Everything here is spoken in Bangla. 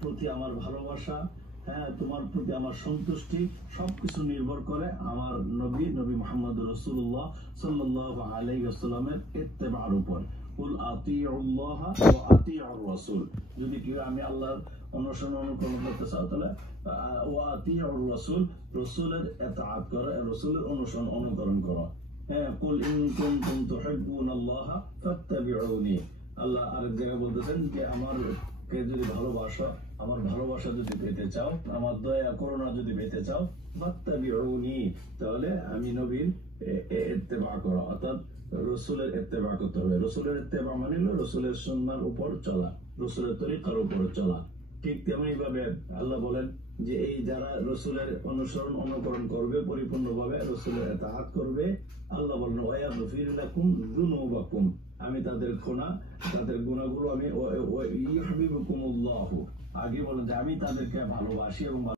প্রতি আমার ভালোবাসা, হ্যাঁ তোমার প্রতি আমার সন্তুষ্টি সবকিছু নির্ভর করে আমার নবী মুহাম্মদ রাসূলুল্লাহ সাল্লাল্লাহু আলাইহি ওয়াসাল্লামের ইত্তেবার উপর। কুল আতিউল্লাহ ওয়া আতিউর রাসূল, যদি কেউ আমি আল্লাহর অনুসরণ অনুকরণ করতে চাও তাহলে ওয়া আতিউর রাসূল, রাসূলের ইতাআত করো, রাসূলের অনুসরণ অনুকরণ করো। হ্যাঁ, কুল ইন কুনতুম তুহিব্বুনাল্লাহ ফাত্তাবিউনি, আল্লাহ আরেক জায়গায় বলতেছেন যে আমারকে যদি ভালোবাসো, আমার ভালোবাসা যদি পেতে চাও, আমার দয়া করুণা যদি পেতে চাও, ফাত্তাবিউনি, তাহলে আমি নবীর ইত্তেবা করো, অর্থাৎ রাসূলের ইত্তেবা করতে হবে। রাসূলের ইত্তেবা মানে হলো রাসূলের সুন্নাহর উপর চলা, রাসূলের তরিকার উপর চলা। ঠিক তেমনি ভাবে আল্লাহ বলেন যে এই যারা রাসূলের অনুসরণ অনুকরণ করবে, পরিপূর্ণভাবে রাসূলের ইতাআত করবে, আল্লাহ বলেন ওয়ায়াগফির লাকুম যুনুবাকুম, আমি তাদের তাদের গুনাহগুলো আমি ইউহিব্বুকুমুল্লাহ, আগে বলেন যে আমি তাদেরকে ভালোবাসি এবং